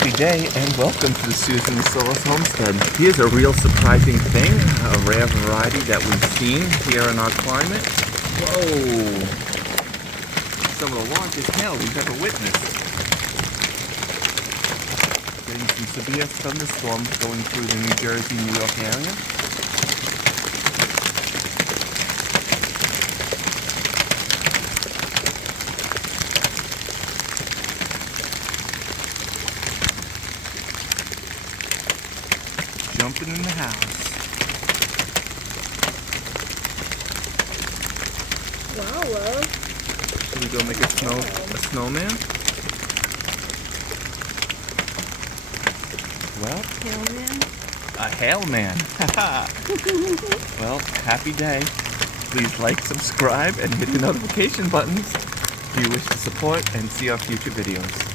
happy day and welcome to the Susan and Soulless Homestead. Here's a real surprising thing, a rare variety that we've seen here in our climate. Whoa! Some of the largest hail we've ever witnessed. Getting some severe thunderstorms going through the New Jersey, New York area. Jumping in the house. Wow, love. Should we go make a snowman? Well, Hailman. a hail man. Well, happy day. Please like, subscribe, and hit the notification buttons if you wish to support and see our future videos.